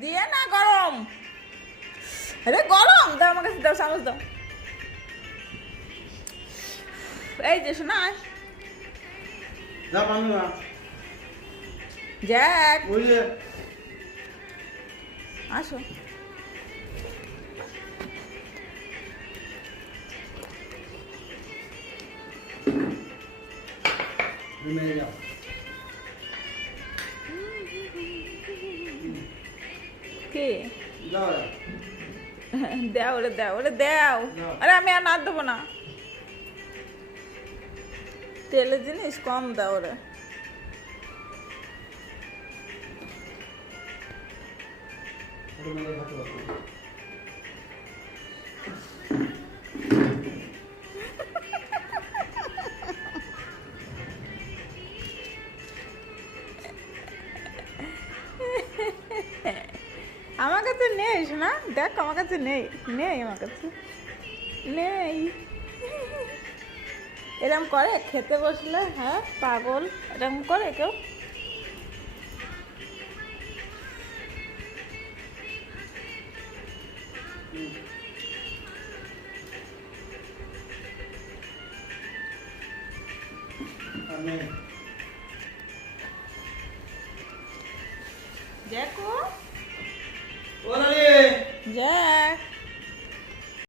দিয়ে না গরম, আরে গরম দাও আমার কাছে, দাও চামচ দাও। এই যে শোনা জ্যাক, আসো। কি দেও ওরে, দেও ওরে, দেও। আরে আমি আর না দেবো না, তেলের জিনিস কম দাও ওরে। আমার কাছে নেই শোনা, দেখ আমার কাছে নেই, নেই আমার কাছে নেই। এরকম করে খেতে বসলে, হ্যাঁ পাগল, এরকম করে কেউ? Jack, Jack